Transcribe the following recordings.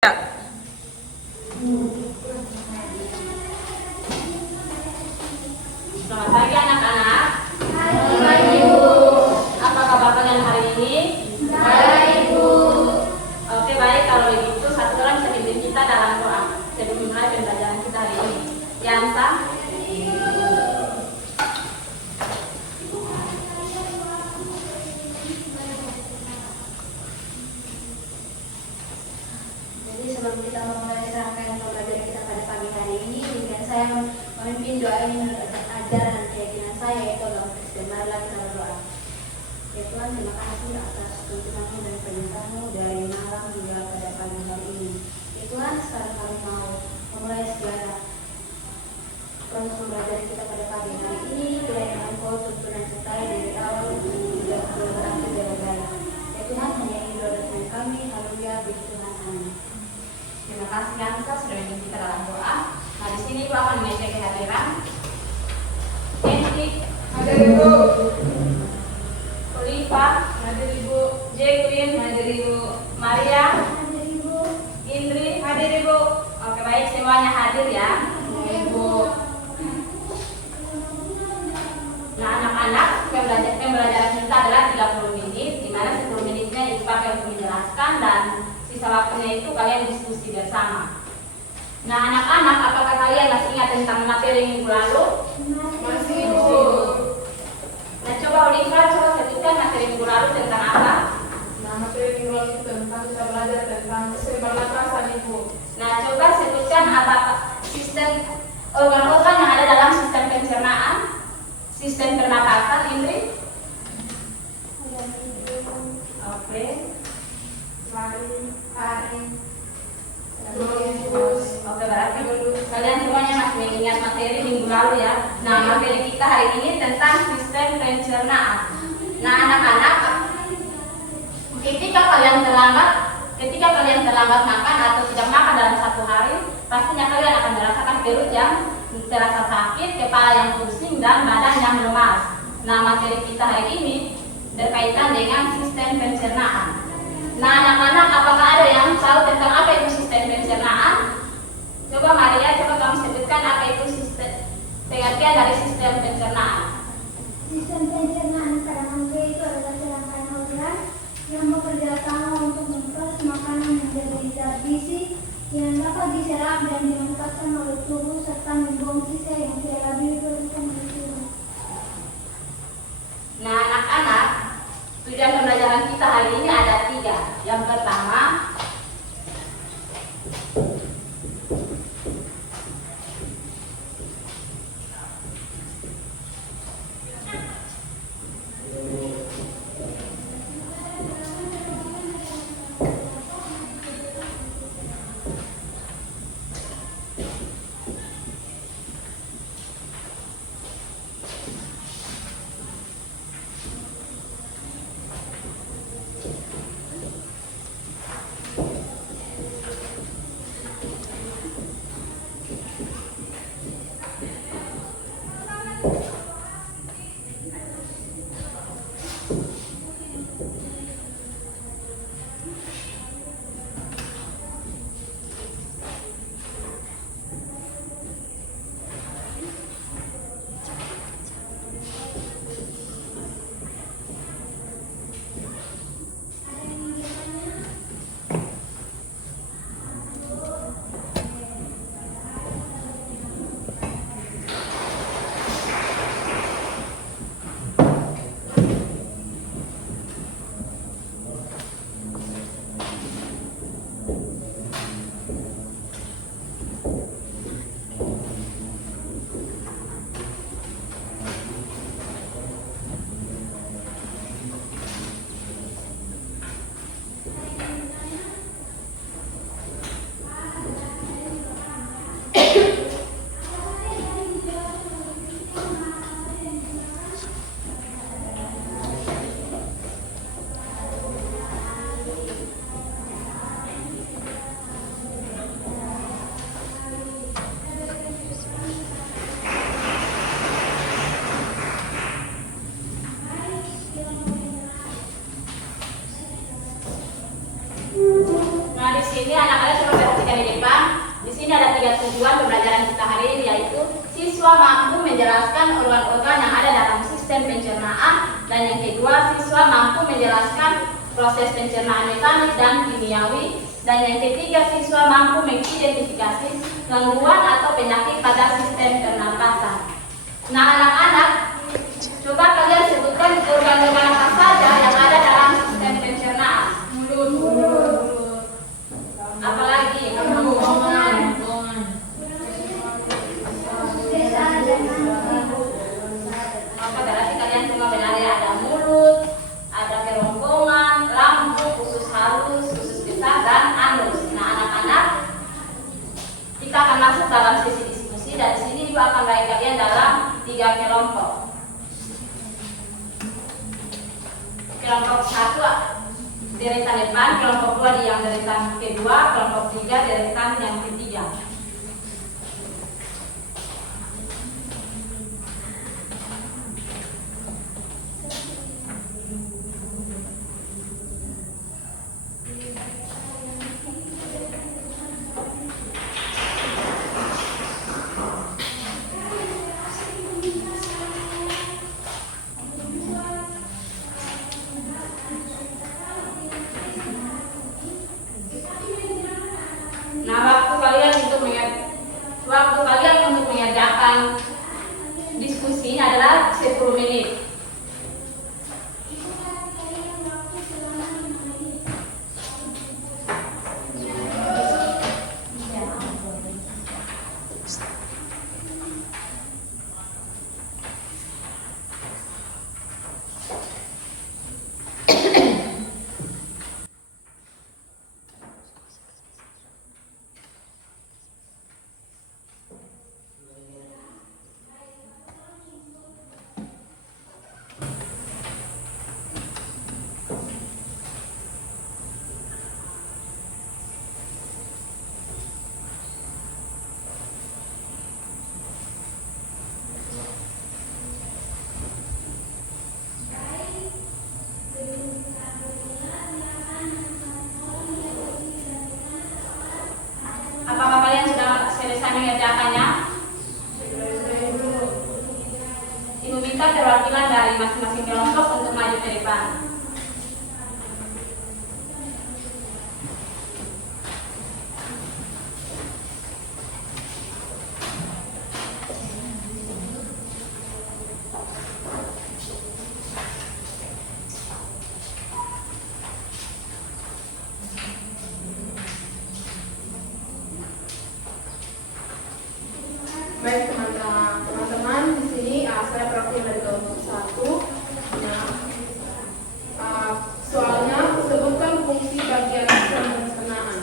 Ya. Selamat pagi anak-anak. Baik, Ibu. Apa kabar kalian hari ini? Baik, Ibu. Oke, baik. Kalau begitu satu orang bisa pimpin kita dalam doa sebelum mulai pembelajaran kita hari ini. Yansa. Jadi sebelum kita memulai rangkaian pembelajaran kita pada pagi hari ini, dengan saya memimpin doa ini menurut ajaran dan keyakinan saya, yaitu agama Kristen. Marilah kita berdoa. Ya Tuhan, terima kasih atas tuntunanmu dan perintahmu dari malam hingga pada pagi hari ini. Ya Tuhan, sekarang kami mau memulai segala proses pembelajaran kita pada pagi hari ini. Kiranya Engkau tuntun dan sertai dari awal hingga berakhir dengan baik. Ya Tuhan, hanya ini doa dan Tuhan kami. Haleluya, puji Tuhan. Amin. Terima kasih Yansa sudah memimpin kita dalam doa. Nah, di sini Ibu akan mengecek kehadiran. Hendrik, Hadir Ibu. Oliva, Hadir Ibu. Jacqueline, Hadir Ibu. Maria, Hadir Ibu. Indri, hadir Ibu. Oke, baik, semuanya hadir ya. Ibu. Nah, anak-anak, pembelajaran kita adalah 30 menit, di mana 10 menitnya Ibu pakai untuk menjelaskan dan sisa waktunya itu kalian diskusi bersama. Nah, anak-anak, apakah kalian masih ingat tentang materi minggu lalu? Masih Ibu. Nah, coba Oliva, coba sebutkan materi minggu lalu tentang apa? Nah, materi minggu lalu tentang kita belajar tentang keseimbangan perasaan Ibu. Nah, coba sebutkan apa sistem organ-organ yang ada dalam sistem pencernaan, sistem pernapasan, Indri. Oke. Taring. Oke, berarti kalian semuanya masih mengingat materi minggu lalu ya. Nah, materi kita hari ini tentang sistem pencernaan. Nah, anak-anak, ketika kalian terlambat makan atau tidak makan dalam satu hari, pastinya kalian akan merasakan perut yang terasa sakit, kepala yang pusing, dan badan yang lemas. Nah, materi kita hari ini berkaitan dengan sistem pencernaan. Nah, anak-anak, apakah ada yang tahu tentang apa itu sistem pencernaan? Coba Maria, coba kamu sebutkan apa itu pengertian dari sistem pencernaan. Sistem pencernaan pada manusia itu adalah serangkaian organ yang bekerja sama untuk memproses makanan menjadi zat gizi yang dapat diserap dan dimanfaatkan oleh tubuh serta membuang sisa yang tidak dapat diperlukan oleh tubuh. Nah, anak-anak, tujuan pembelajaran kita hari ini ada 3. Yang pertama, sini ada 3 tujuan pembelajaran kita hari ini, yaitu siswa mampu menjelaskan organ-organ yang ada dalam sistem pencernaan, dan yang kedua, siswa mampu menjelaskan proses pencernaan mekanik dan kimiawi, dan yang ketiga, siswa mampu mengidentifikasi gangguan atau penyakit pada sistem pernapasan. Nah, anak-anak, coba kalian sebutkan organ-organ apa saja yang ada dalam sistem pencernaan. Mulut. Apalagi? Kerongkongan. Maka berarti kalian semua benar ya, ada mulut, ada kerongkongan, lambung, usus halus, usus besar, dan anus. Nah, anak-anak, kita akan masuk dalam sesi diskusi, dan di sini juga akan bagi kalian dalam 3 kelompok. Kelompok 1 deretan depan, kelompok 2 di yang deretan kedua, kelompok 3 deretan yang ketiga. Waktu kalian untuk mengerjakan diskusi ini adalah 10 menit. Apakah kalian sudah selesai mengerjakannya? Ibu minta perwakilan dari masing-masing kelompok untuk maju ke depan. Baik teman-teman, di sini saya perwakilan dari kelompok 1. Nah, soalnya sebutkan fungsi bagian sistem pencernaan.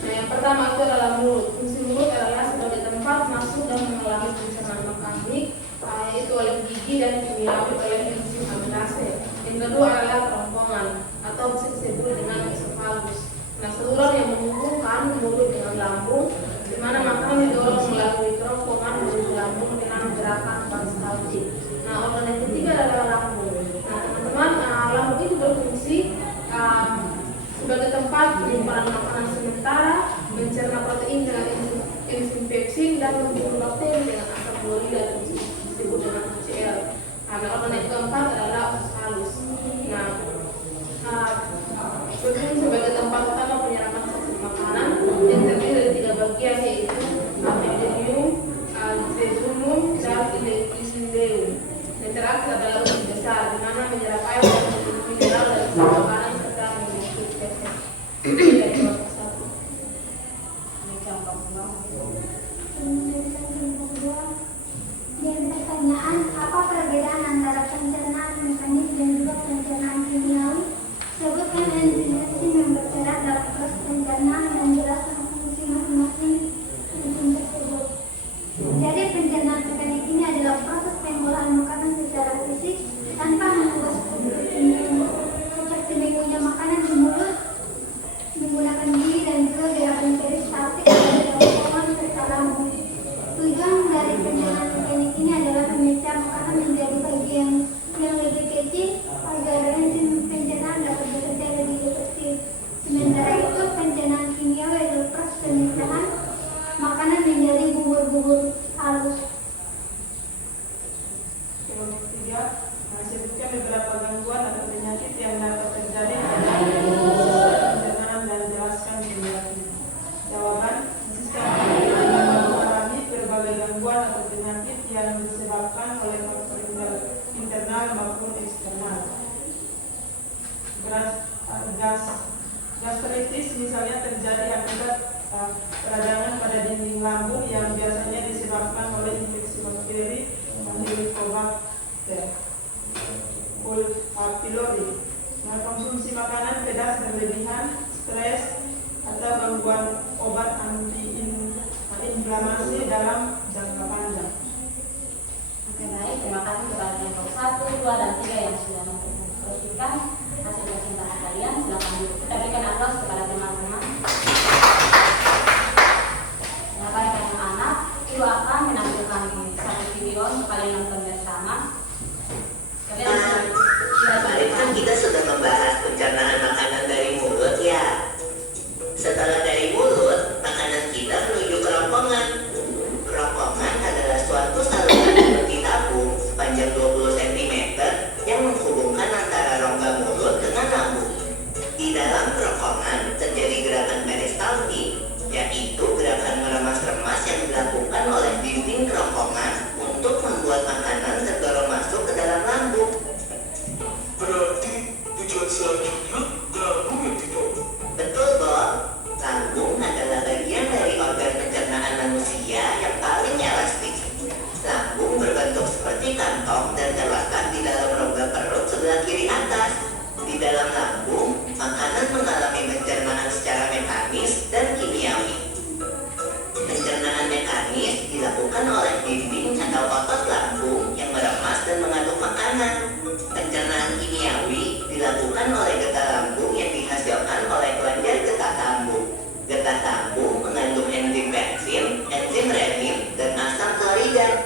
Nah, yang pertama itu adalah mulut. Fungsi mulut adalah sebagai tempat masuk dan mengalami pencernaan mekanik, yaitu oleh gigi dan kimiawi oleh enzim aminase. Yang kedua adalah kerongkongan atau bisa disebut dengan esofagus. Nah, saluran yang menghubungkan mulut dengan lambung, di mana makanan didorong melalui kerongkongan menuju lambung dengan gerakan peristaltik. Nah, organ yang ketiga adalah lambung. Nah, teman-teman, lambung itu berfungsi sebagai tempat penyimpanan makanan sementara, mencerna protein dengan enzim pepsin, dan membunuh bakteri dengan asam urea dan disebut dengan UCL. Nah, organ yang keempat adalah usus halus. Nah, berfungsi sebagai tempat utama penyerapan saluran makanan yang terdiri dari 3 bagian, gastritis misalnya terjadi akibat peradangan pada dinding lambung yang biasanya disebabkan oleh infeksi bakteri Helicobacter pylori. Nah, konsumsi makanan pedas berlebihan, stres, atau gangguan obat anti-inflamasi dalam jangka panjang. Oke, baik, terima kasih kepada kelompok 1, 2, dan 3 yang sudah mempresentasikan hasil presentasi kalian. Silakan kita berikan aplaus kepada teman-teman. Ya, baik anak-anak, Ibu akan menampilkan satu video untuk kalian nonton bersama. Kemarin kan kita sudah membahas pencernaan makanan dari mulut ya. Setelah dari mulut, makanan kita menuju kerongkongan. Kerongkongan adalah suatu saluran seperti tabung sepanjang 20 cm yang menghubungkan antara rongga mulut dengan lambung. Di dalam kerongkongan terjadi gerakan peristaltik, yaitu gerakan meremas-remas yang dilakukan oleh dinding kerongkongan untuk membuat makanan terdorong masuk ke dalam lambung. Berarti tujuan selanjutnya lambung yang didorong. Betul, Bob. Lambung adalah bagian dari organ pencernaan manusia yang paling elastis. Lambung berbentuk seperti kantong dan terletak di dalam rongga perut sebelah kiri atas. Di dalam lambung, makanan mengalami pencernaan secara mekanis dan kimiawi. Pencernaan mekanis dilakukan oleh dinding atau otot lambung yang meremas dan mengaduk makanan. Pencernaan kimiawi dilakukan oleh getah lambung yang dihasilkan oleh kelenjar getah lambung. Getah lambung mengandung enzim pepsin, enzim renin, dan asam klorida.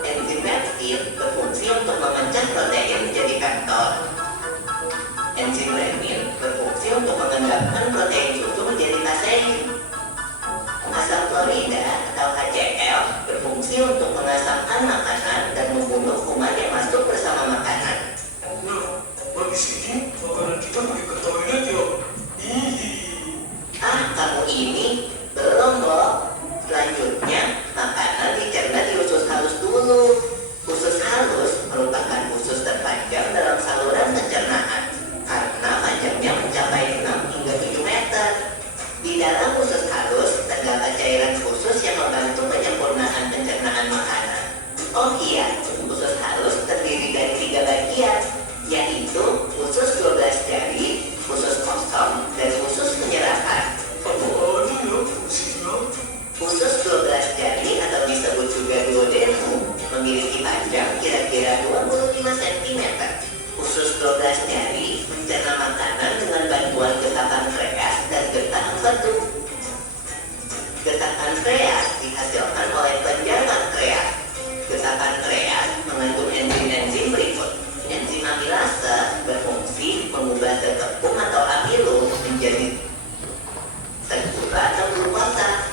Enzim pepsin berfungsi untuk memecah protein menjadi peptol. Enzim renin berfungsi untuk mengendapkan protein susu menjadi kasein. Asam klorida atau HCl berfungsi untuk mengasamkan makanan dan membunuh kuman yang masuk bersama makanan. Nah, bagi sini makanan kita pergi ke toilet ya. Kamu ini belum, Bob. Selanjutnya, makanan dicerna di usus halus dulu. Usus halus merupakan usus terpanjang dalam saluran pencernaan karena panjangnya mencapai 6 hingga 7 meter. Di dalam usus halus terdapat cairan khusus yang membantu penyempurnaan pencernaan makanan. Oh iya, usus halus terdiri dari 3 bagian, yaitu usus 12 jari, usus kosong, dan usus penyerapan. Apa aja ya fungsinya? Usus 12 jari atau disebut juga duodenum memiliki panjang kira-kira 25 cm. Usus 12 jari mencerna makanan dengan bantuan getah pankreas dan getah empedu. Getah pankreas dihasilkan oleh kelenjar pankreas. Getah pankreas mengandung enzim-enzim berikut. Enzim amilase berfungsi mengubah zat tepung atau amilum menjadi gula atau glukosa.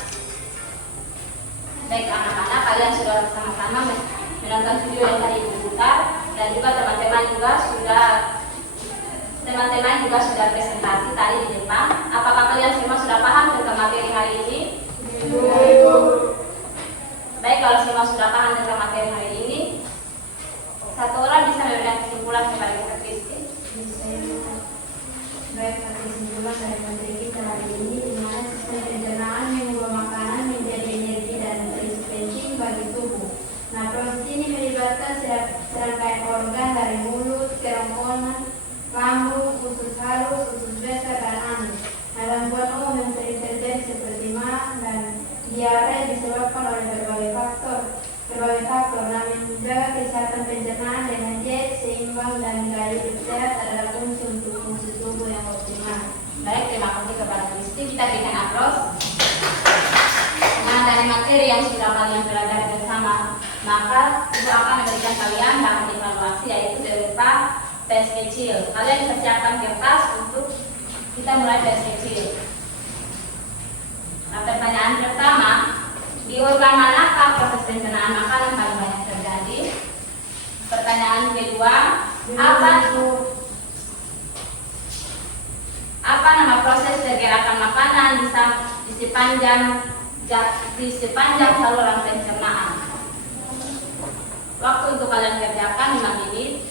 Baik anak-anak, kalian sudah sama-sama menonton video yang tadi diputar dan juga teman-teman juga sudah presentasi tadi di depan. Apakah kalian semua sudah paham tentang materi hari ini? Baik, kalau semua sudah paham tentang materi hari ini, satu orang bisa memberikan kesimpulan kepada kita, Kristi. Baik, kesimpulan dari materi kita hari ini di mana sistem pencernaan yang mengubah makanan menjadi energi dan nutrisi penting bagi tubuh. Nah, proses ini melibatkan serangkaian organ dari mulut, kerongkongan, lambung, usus halus, usus besar, dan anus. Nah, gangguan umum yang sering terjadi seperti mah dan diare disebabkan oleh berbagai faktor. Nah, menjaga kesehatan pencernaan dengan diet seimbang dan gaya hidup sehat adalah kunci untuk fungsi tubuh yang optimal. Baik, terima kasih kepada Kristi. Kita berikan aplaus. Nah, dari materi yang sudah kalian pelajari bersama, maka Ibu akan memberikan kalian bahan evaluasi yaitu berupa tes kecil. Kalian persiapkan kertas untuk kita mulai tes kecil. Nah, pertanyaan pertama, di organ manakah proses pencernaan makanan paling banyak terjadi? Pertanyaan kedua, apa nama proses pergerakan makanan di sepanjang saluran pencernaan? Waktu untuk kalian kerjakan 5 menit.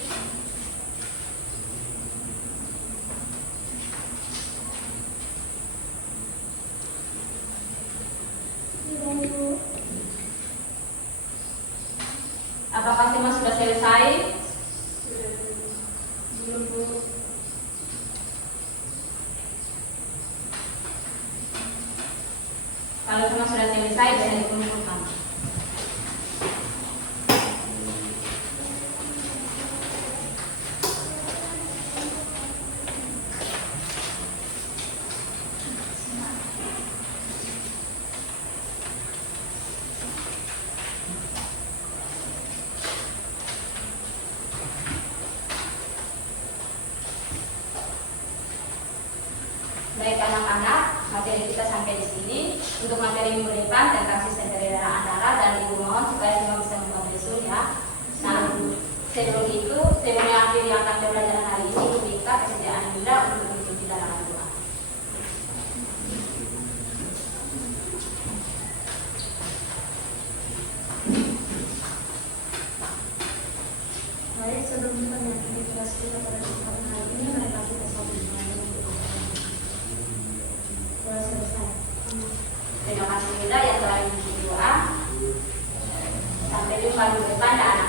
Kalau semua sudah selesai bisa dikumpulkan. Baik anak-anak, materi kita sampai di sini. Untuk materi minggu depan tentang sistem peredaran darah, dan ibu mohon supaya semua bisa membuat resume ya. Nah, sebelum itu, sebelum mengakhiri akan pembelajaran hari ini, ibu minta kesediaan Bunda untuk mengikuti dalam doa. Baik, sebelum kita mengakhiri kelas kita pada kesempatan hari ini, mereka kita satu selesai. Terima kasih Bunda yang telah mengikuti doa. Sampai jumpa minggu depan dan